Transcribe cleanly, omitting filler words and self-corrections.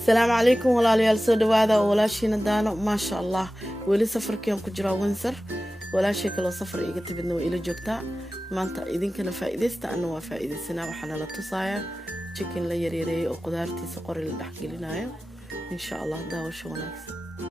السلام عليكم والاليال soo dhawaada walaashina daano ma sha Allah wali safarkeen ku jira Windsor walaashay kale safar iga tibidna way ila joogtaa maanta idinkana faa'iideysta anna waa faa'iideysana waxana la tusaaya chicken la yareeyo oo qudaartiisa qori la dhax gelinayo insha Allah daawasho wanaagsan